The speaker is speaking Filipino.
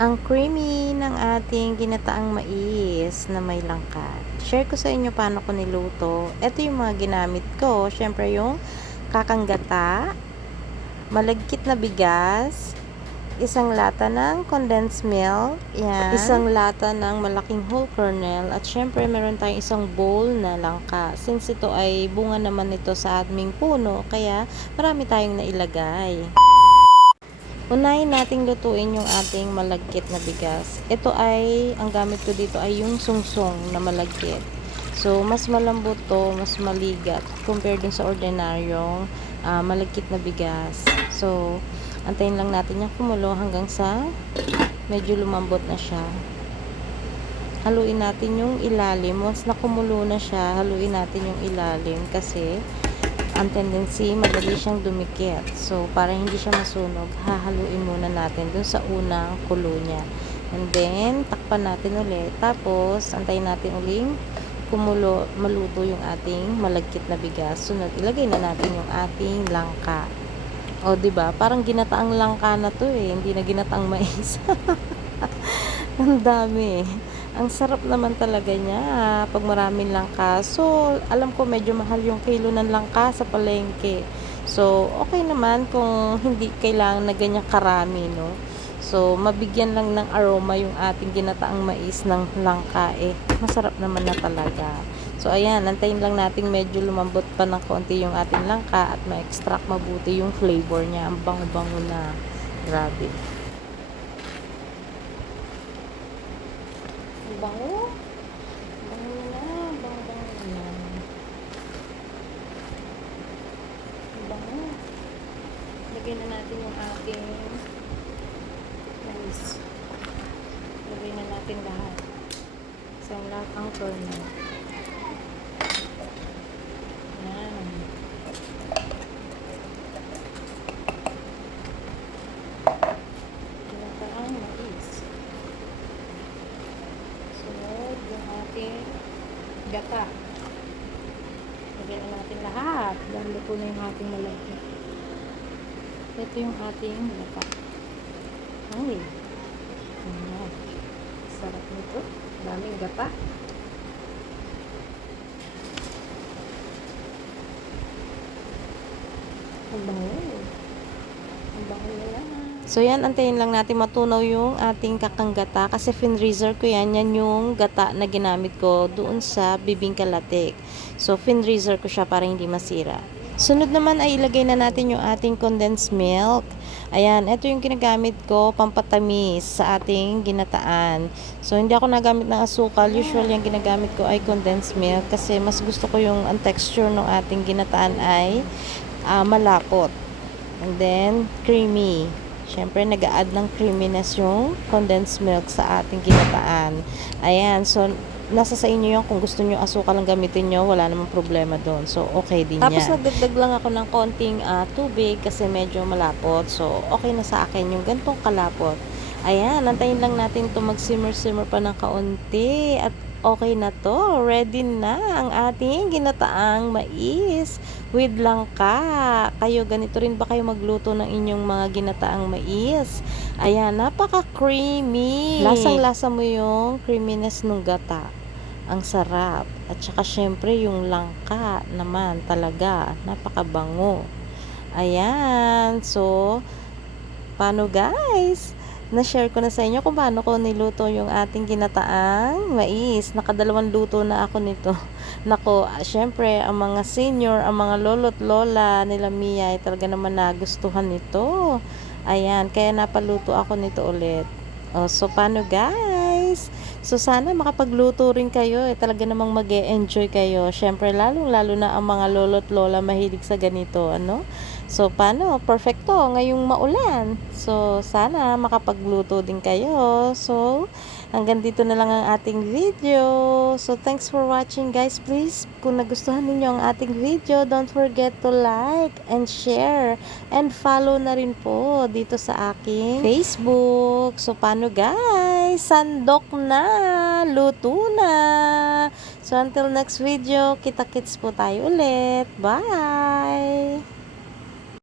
ang creamy ng ating ginataang mais na may langkat. Share ko sa inyo paano ko niluto. Ito yung mga ginamit ko. Siyempre yung kakanggata, malagkit na bigas, isang lata ng condensed milk, yan. isang lata ng malaking whole kernel, at syempre meron tayong isang bowl na langka. Since ito ay bunga naman ito sa aming puno, kaya marami tayong nailagay. Unahin nating lutuin yung ating malagkit na bigas. Ito ay, ang gamit ko dito ay yung sungsong na malagkit. So, mas malambot to, mas maligat compared dun sa ordinaryong ah, malagkit na bigas. So, antayin lang natin yung kumulo hanggang sa medyo lumambot na siya. Haluin natin yung ilalim. Once na kumulo na siya, haluin natin yung ilalim kasi ang tendency, madali siyang dumikit. So, para hindi siya masunog, hahaluin muna natin dun sa unang kulo niya. And then, takpan natin ulit. Tapos, antayin natin uling kumulo, maluto yung ating malagkit na bigas. Sunod, ilagay na natin yung ating langka. O, ba? Parang ginataang langka na to eh. Hindi na ginataang mais. ang dami. Ang sarap naman talaga niya pag maraming langka. So, alam ko medyo mahal yung kilo ng langka sa palengke. So, okay naman kung hindi kailangan na ganyan karami, no? So, mabigyan lang ng aroma yung ating ginataang mais ng langka eh. Masarap naman na talaga. So, ayan, antayin lang natin medyo lumambot pa ng konti yung ating langka at ma-extract mabuti yung flavor niya. Ang bango-bango na. Grabe. Bango. Bango na. Bango-bango na. Ang bango. Lagyan na natin yung ating mais. Lagyan na natin lahat. Isang lahat ang kernel. Yan. Ginataang mais. Sunod yung ating gata. Lagyan na natin lahat. Lalo po na yung ating malaki. Ito yung ating gata. Ay. Ayan. Sarap nito. Daming gata. Ang bango. Ang bango nila. So yan, antayin lang natin matunaw yung ating kakanggata kasi finreezer ko yan. Yan yung gata na ginamit ko doon sa bibingka latik. So finreezer ko siya para hindi masira. Sunod naman ay ilagay na natin yung ating condensed milk. Ayan, ito yung ginagamit ko pampatamis sa ating ginataan. So, hindi ako nagamit ng asukal. Usually, yung ginagamit ko ay condensed milk kasi mas gusto ko yung ang texture ng ating ginataan ay ah, malapot. And then, creamy. Siyempre, nag add ng creaminess yung condensed milk sa ating ginataan. Ayan, so, nasa sa inyo yung kung gusto nyo asukal ang gamitin nyo, wala namang problema doon. So, okay din Tapos yan. nagdagdag lang ako ng konting ah, tubig kasi medyo malapot. So, okay na sa akin yung gantong kalapot. Ayan, nantayin lang natin to mag-simmer-simmer pa ng kaunti. At okay na to. Ready na ang ating ginataang mais with langka. Kayo, ganito rin ba kayo magluto ng inyong mga ginataang mais? Ayan, napaka-creamy. Lasang-lasa mo yung creaminess ng gata. Ang sarap. At saka syempre yung langka naman talaga. Napakabango. Ayan. So, paano guys? Na-share ko na sa inyo kung paano ko niluto yung ating ginataang mais. Nakadalawang luto na ako nito. Nako, syempre, ang mga senior, ang mga lolo't lola nila Mia ay talaga naman nagustuhan nito. Ayan, kaya napaluto ako nito ulit. Oh, so, paano guys? So, sana makapagluto rin kayo. Eh, talaga namang mag enjoy kayo. Syempre, lalong-lalo na ang mga lolo't lola mahilig sa ganito. Ano? So, paano? Perfecto. Ngayong maulan. So, sana makapagluto din kayo. So, hanggang dito na lang ang ating video. So, thanks for watching guys. Please, kung nagustuhan ninyo ang ating video, don't forget to like and share and follow na rin po dito sa aking Facebook. So, paano guys? Sandok na! Luto na! So, until next video, kita-kits po tayo ulit. Bye!